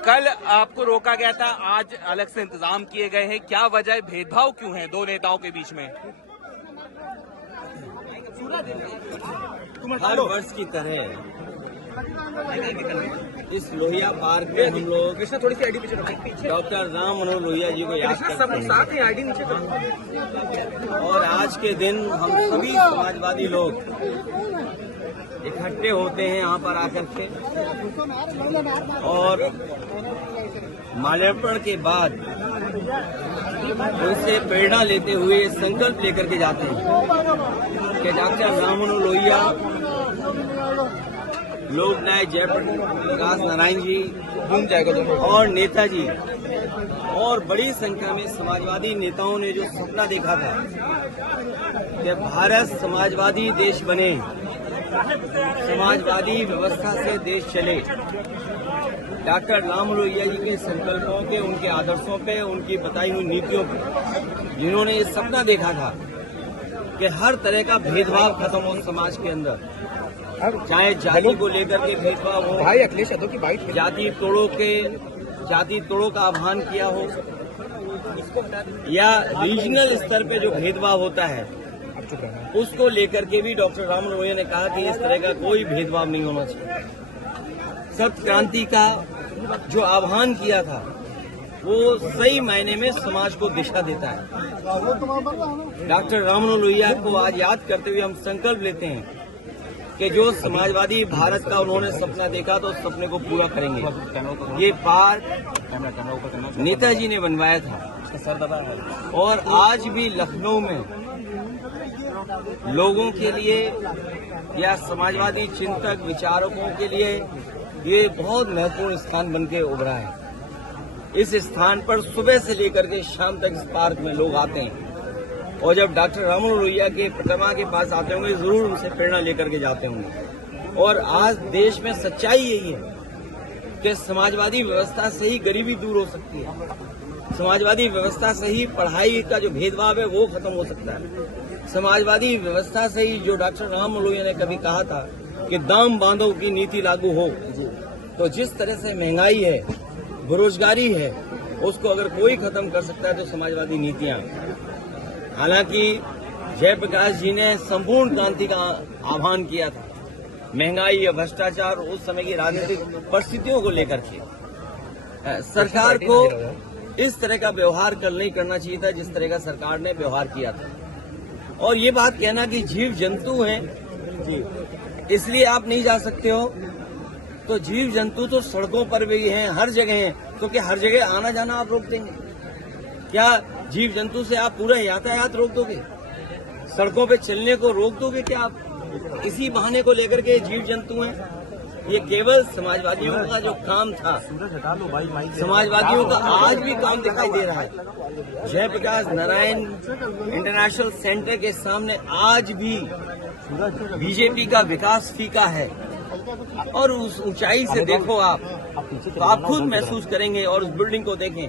कल आपको रोका गया था, आज अलग से इंतजाम किए गए हैं, क्या वजह, भेदभाव क्यों है दो नेताओं के बीच में? हर वर्ष की तरह इस लोहिया पार्क में हम लोग डॉक्टर राम मनोहर लोहिया जी को याद करते हैं और आज के दिन हम सभी समाजवादी लोग इकट्ठे होते हैं यहाँ पर आकर के और माल्यार्पण के बाद उनसे प्रेरणा लेते हुए संकल्प लेकर के जाते हैं कि डॉक्टर राम मनोहर लोहिया, लोकनायक जयप्रकाश नारायण जी और नेताजी और बड़ी संख्या में समाजवादी नेताओं ने जो सपना देखा था कि भारत समाजवादी देश बने, समाजवादी व्यवस्था से देश चले, डॉक्टर राम लोहिया जी के संकल्पों के, उनके आदर्शों पे, उनकी बताई हुई नीतियों पे, जिन्होंने ये सपना देखा था कि हर तरह का भेदभाव खत्म हो समाज के अंदर, चाहे जाति को लेकर के भेदभाव हो, भाई अखिलेश यादव की बाइट, जाति तोड़ों का आह्वान किया हो, या रीजनल स्तर पे जो भेदभाव होता है उसको लेकर के भी डॉक्टर राम लोहिया ने कहा कि इस तरह का कोई भेदभाव नहीं होना चाहिए। सत्य क्रांति का जो आह्वान किया था वो सही मायने में समाज को दिशा देता है। डॉक्टर राम मनोहर लोहिया को आज याद करते हुए हम संकल्प लेते हैं कि जो समाजवादी भारत का उन्होंने सपना देखा तो उस सपने को पूरा करेंगे। ये पार्क नेताजी ने बनवाया था और आज भी लखनऊ में लोगों के लिए या समाजवादी चिंतक विचारकों के लिए ये बहुत महत्वपूर्ण स्थान बन के उभरा है। इस स्थान पर सुबह से लेकर के शाम तक इस पार्क में लोग आते हैं और जब डॉक्टर राम मनोहर लोहिया के प्रतिमा के पास आते होंगे जरूर उनसे प्रेरणा लेकर के जाते होंगे। और आज देश में सच्चाई यही है कि समाजवादी व्यवस्था से ही गरीबी दूर हो सकती है, समाजवादी व्यवस्था से ही पढ़ाई का जो भेदभाव है वो खत्म हो सकता है, समाजवादी व्यवस्था से ही जो डॉक्टर राम मनोहर लोहिया ने कभी कहा था कि दाम बांधो की नीति लागू हो, तो जिस तरह से महंगाई है, बेरोजगारी है, उसको अगर कोई खत्म कर सकता है तो समाजवादी नीतियां। हालांकि जयप्रकाश जी ने संपूर्ण क्रांति का आह्वान किया था, महंगाई या भ्रष्टाचार उस समय की राजनीतिक परिस्थितियों को लेकर के सरकार को इस तरह का व्यवहार कल नहीं करना चाहिए था जिस तरह का सरकार ने व्यवहार किया था। और ये बात कहना कि जीव जंतु हैं इसलिए आप नहीं जा सकते हो, तो जीव जंतु तो सड़कों पर भी हैं, हर जगह हैं, तो क्या हर जगह आना जाना आप रोक देंगे? क्या जीव जंतु से आप पूरा यातायात रोक दोगे? सड़कों पे चलने को रोक दोगे क्या आप? इसी बहाने को लेकर के जीव जंतु हैं। ये केवल समाजवादियों का जो काम था, समाजवादियों का आज भी काम दिखाई दे रहा है। जयप्रकाश नारायण इंटरनेशनल सेंटर के सामने आज भी बीजेपी का विकास फीका है और उस ऊंचाई से देखो आप तो आप खुद महसूस करेंगे और उस बिल्डिंग को देखें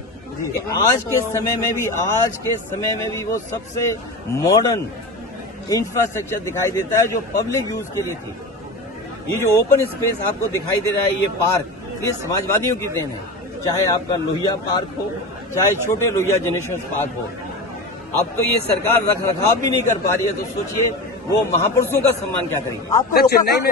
कि आज के समय में भी वो सबसे मॉडर्न इंफ्रास्ट्रक्चर दिखाई देता है जो पब्लिक यूज के लिए थी। ये जो ओपन स्पेस आपको दिखाई दे रहा है, ये पार्क, ये समाजवादियों की देन है, चाहे आपका लोहिया पार्क हो, चाहे छोटे लोहिया जेनेरेशन पार्क हो। अब तो ये सरकार रख रखाव भी नहीं कर पा रही है, तो सोचिए वो महापुरुषों का सम्मान क्या करेगी। चेन्नई में